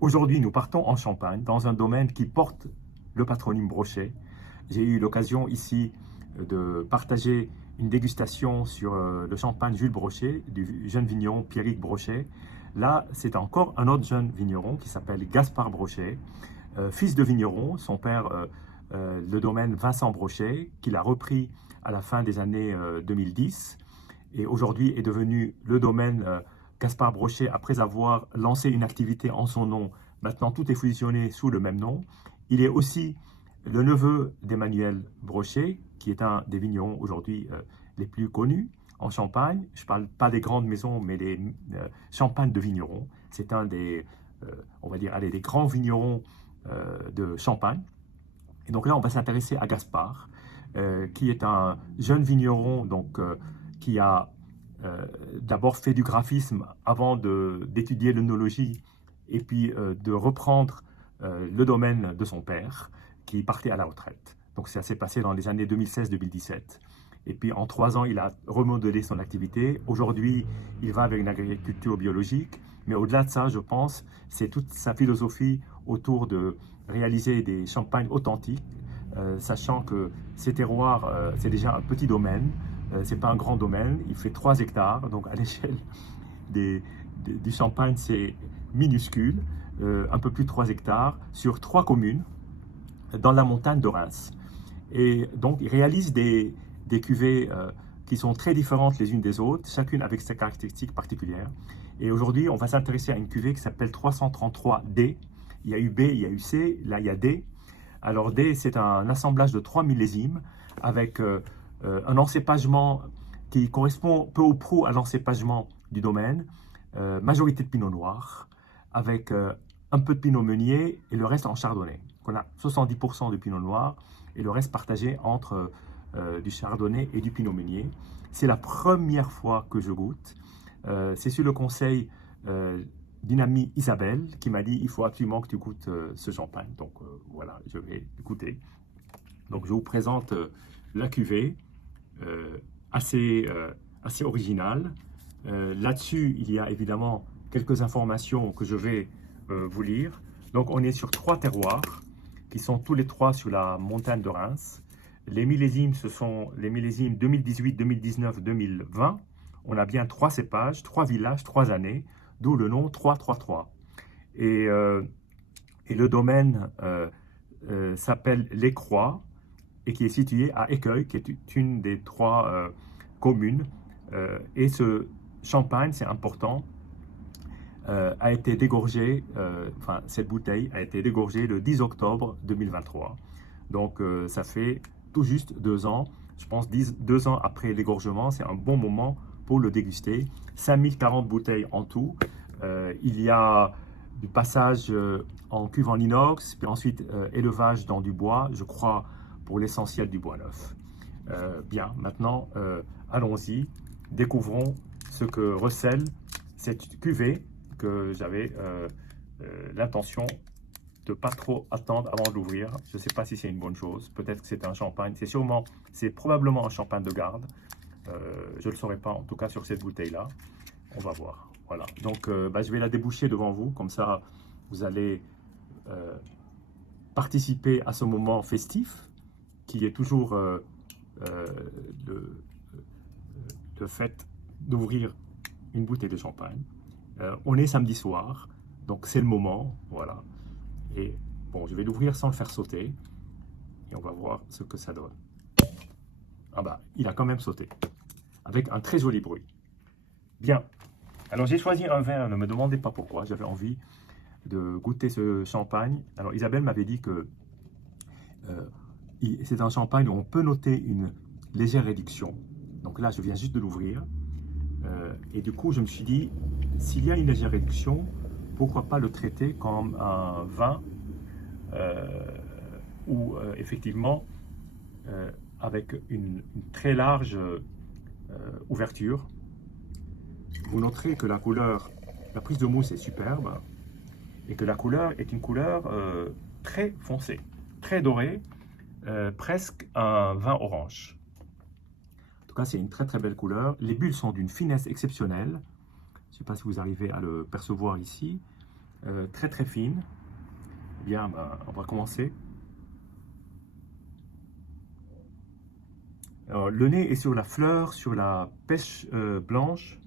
Aujourd'hui, nous partons en Champagne, dans un domaine qui porte le patronyme Brochet. J'ai eu l'occasion ici de partager une dégustation sur le champagne Jules Brochet, du jeune vigneron Pierrick Brochet. Là, c'est encore un autre jeune vigneron qui s'appelle Gaspard Brochet, fils de vigneron. Son père, le domaine Vincent Brochet, qu'il a repris à la fin des années 2010. Et aujourd'hui est devenu le domaine Gaspard Brochet, après avoir lancé une activité en son nom. Maintenant, tout est fusionné sous le même nom. Il est aussi le neveu d'Emmanuel Brochet, qui est un des vignerons aujourd'hui les plus connus en Champagne. Je ne parle pas des grandes maisons, mais des champagnes de vignerons. C'est un des, on va dire, allez, des grands vignerons de Champagne. Et donc là, on va s'intéresser à Gaspard, qui est un jeune vigneron donc, qui a d'abord fait du graphisme avant d'étudier l'œnologie et puis de reprendre le domaine de son père qui partait à la retraite. Donc ça s'est passé dans les années 2016-2017. Et puis en 3 ans, il a remodelé son activité. Aujourd'hui, il va avec une agriculture biologique. Mais au-delà de ça, je pense, c'est toute sa philosophie autour de réaliser des champagnes authentiques, sachant que ces terroirs, c'est déjà un petit domaine. C'est pas un grand domaine, il fait 3 hectares, donc à l'échelle du Champagne, c'est minuscule, un peu plus de 3 hectares, sur 3 communes, dans la montagne de Reims. Et donc, il réalise des cuvées qui sont très différentes les unes des autres, chacune avec ses caractéristiques particulières. Et aujourd'hui, on va s'intéresser à une cuvée qui s'appelle 333D. Il y a eu B, il y a eu C, là il y a D. Alors D, c'est un assemblage de 3 millésimes avec un encépagement qui correspond peu ou prou à l'encépagement du domaine, majorité de pinot noir, avec un peu de pinot meunier et le reste en chardonnay. On a 70% de pinot noir et le reste partagé entre du chardonnay et du pinot meunier. C'est la première fois que je goûte. C'est sur le conseil d'une amie Isabelle qui m'a dit il faut absolument que tu goûtes ce champagne. Donc voilà, je vais goûter. Donc je vous présente la cuvée. Euh, assez original. Là-dessus, il y a évidemment quelques informations que je vais vous lire. Donc, on est sur 3 terroirs qui sont tous les 3 sur la montagne de Reims. Les millésimes, ce sont les millésimes 2018, 2019, 2020. On a bien 3 cépages, 3 villages, 3 années, d'où le nom 333. Et le domaine s'appelle Les Croix et qui est situé à Écueil, qui est une des 3 communes. Et ce champagne, c'est important, a été dégorgé, enfin cette bouteille a été dégorgée le 10 octobre 2023. Donc ça fait tout juste 2 ans. Je pense 2 ans après l'égorgement, c'est un bon moment pour le déguster. 5040 bouteilles en tout. Il y a du passage en cuve en inox, puis ensuite élevage dans du bois, je crois pour l'essentiel du bois neuf. Bien, maintenant, allons-y, découvrons ce que recèle cette cuvée que j'avais l'intention de pas trop attendre avant de l'ouvrir. Je ne sais pas si c'est une bonne chose, peut-être que c'est un champagne, c'est probablement un champagne de garde. Je ne le saurais pas, en tout cas sur cette bouteille-là. On va voir. Voilà, donc je vais la déboucher devant vous, comme ça vous allez participer à ce moment festif qui est toujours le, le fait d'ouvrir une bouteille de champagne. On est samedi soir, donc c'est le moment, voilà. Et bon, je vais l'ouvrir sans le faire sauter, et on va voir ce que ça donne. Ah bah, il a quand même sauté, avec un très joli bruit. Bien, alors j'ai choisi un vin, ne me demandez pas pourquoi, j'avais envie de goûter ce champagne. Alors Isabelle m'avait dit que c'est un champagne où on peut noter une légère réduction. Donc là, je viens juste de l'ouvrir. Et du coup, je me suis dit, s'il y a une légère réduction, pourquoi pas le traiter comme un vin où effectivement, avec une très large ouverture. Vous noterez que la couleur, la prise de mousse est superbe et que la couleur est une couleur très foncée, très dorée, presque un vin orange. En tout cas, c'est une très très belle couleur. Les bulles sont d'une finesse exceptionnelle. Je ne sais pas si vous arrivez à le percevoir ici. très très fine. Bien, on va commencer. Alors, le nez est sur la fleur, sur la pêche blanche.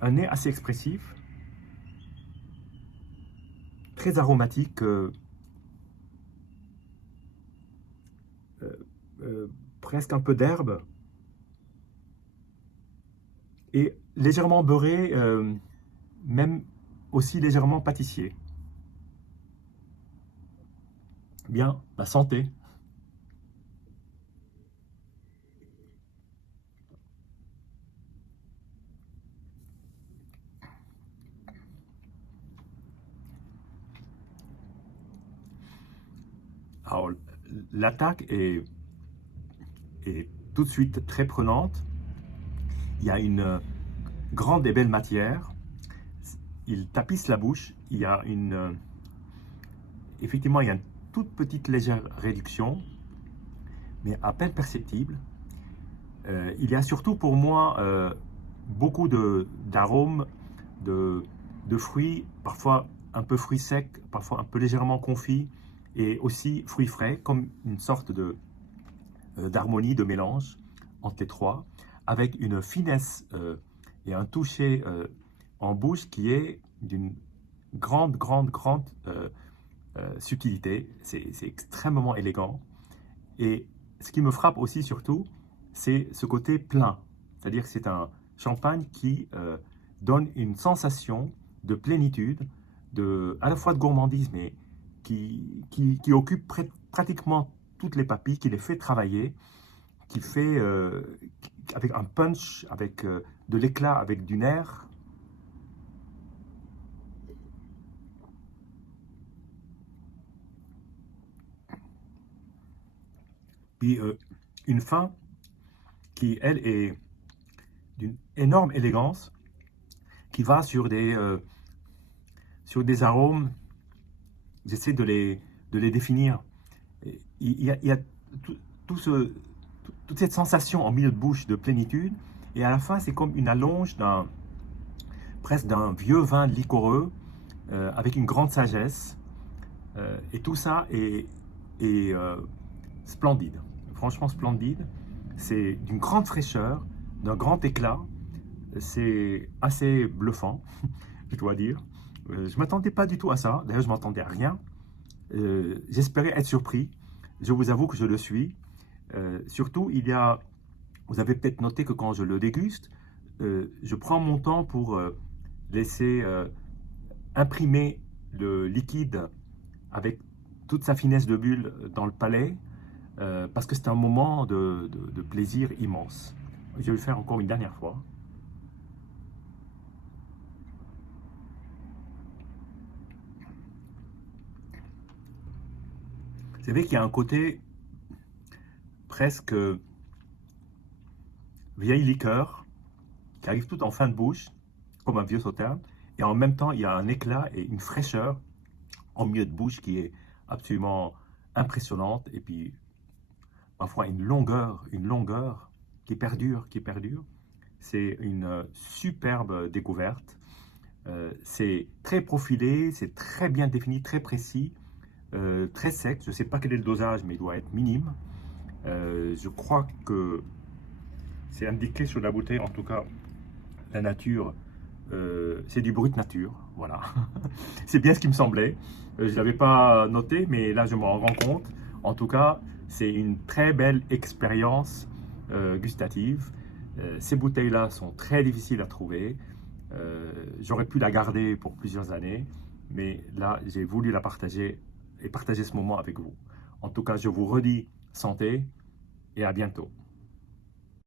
Un nez assez expressif, très aromatique, presque un peu d'herbe, et légèrement beurré, même aussi légèrement pâtissier. Bien, la santé. Alors, l'attaque est tout de suite très prenante. Il y a une grande et belle matière. Il tapisse la bouche. Il y a effectivement, il y a une toute petite légère réduction, mais à peine perceptible. Il y a surtout pour moi beaucoup d'arômes, de fruits, parfois un peu fruits secs, parfois un peu légèrement confits, et aussi fruits frais, comme une sorte d'harmonie, de mélange entre les trois, avec une finesse et un toucher en bouche qui est d'une grande subtilité. C'est extrêmement élégant. Et ce qui me frappe aussi surtout, c'est ce côté plein. C'est-à-dire que c'est un champagne qui donne une sensation de plénitude, à la fois de gourmandise, mais qui occupe pratiquement toutes les papilles, qui les fait travailler, qui fait avec un punch, avec de l'éclat, avec du nerf. Puis une fin qui, elle, est d'une énorme élégance, qui va sur des arômes. J'essaie de les définir. Il y a tout, tout ce, toute cette sensation en milieu de bouche de plénitude, et à la fin, c'est comme une allonge presque d'un vieux vin liquoreux, avec une grande sagesse, et tout ça est splendide, franchement splendide. C'est d'une grande fraîcheur, d'un grand éclat, c'est assez bluffant, je dois dire. Je ne m'attendais pas du tout à ça, d'ailleurs je ne m'attendais à rien. J'espérais être surpris, je vous avoue que je le suis. Surtout, vous avez peut-être noté que quand je le déguste, je prends mon temps pour laisser imprimer le liquide avec toute sa finesse de bulle dans le palais, parce que c'est un moment de plaisir immense. Je vais le faire encore une dernière fois. Vous savez qu'il y a un côté presque vieille liqueur qui arrive tout en fin de bouche, comme un vieux sauterne, et en même temps il y a un éclat et une fraîcheur en milieu de bouche qui est absolument impressionnante, et puis parfois une longueur qui perdure. C'est une superbe découverte. C'est très profilé, c'est très bien défini, très précis, très sec. Je ne sais pas quel est le dosage, mais il doit être minime. Je crois que c'est indiqué sur la bouteille, en tout cas, la nature, c'est du brut nature, voilà. C'est bien ce qui me semblait. Je ne l'avais pas noté, mais là je m'en rends compte. En tout cas, c'est une très belle expérience gustative. Ces bouteilles-là sont très difficiles à trouver. J'aurais pu la garder pour plusieurs années, mais là j'ai voulu la partager et partager ce moment avec vous. En tout cas, je vous redis santé et à bientôt.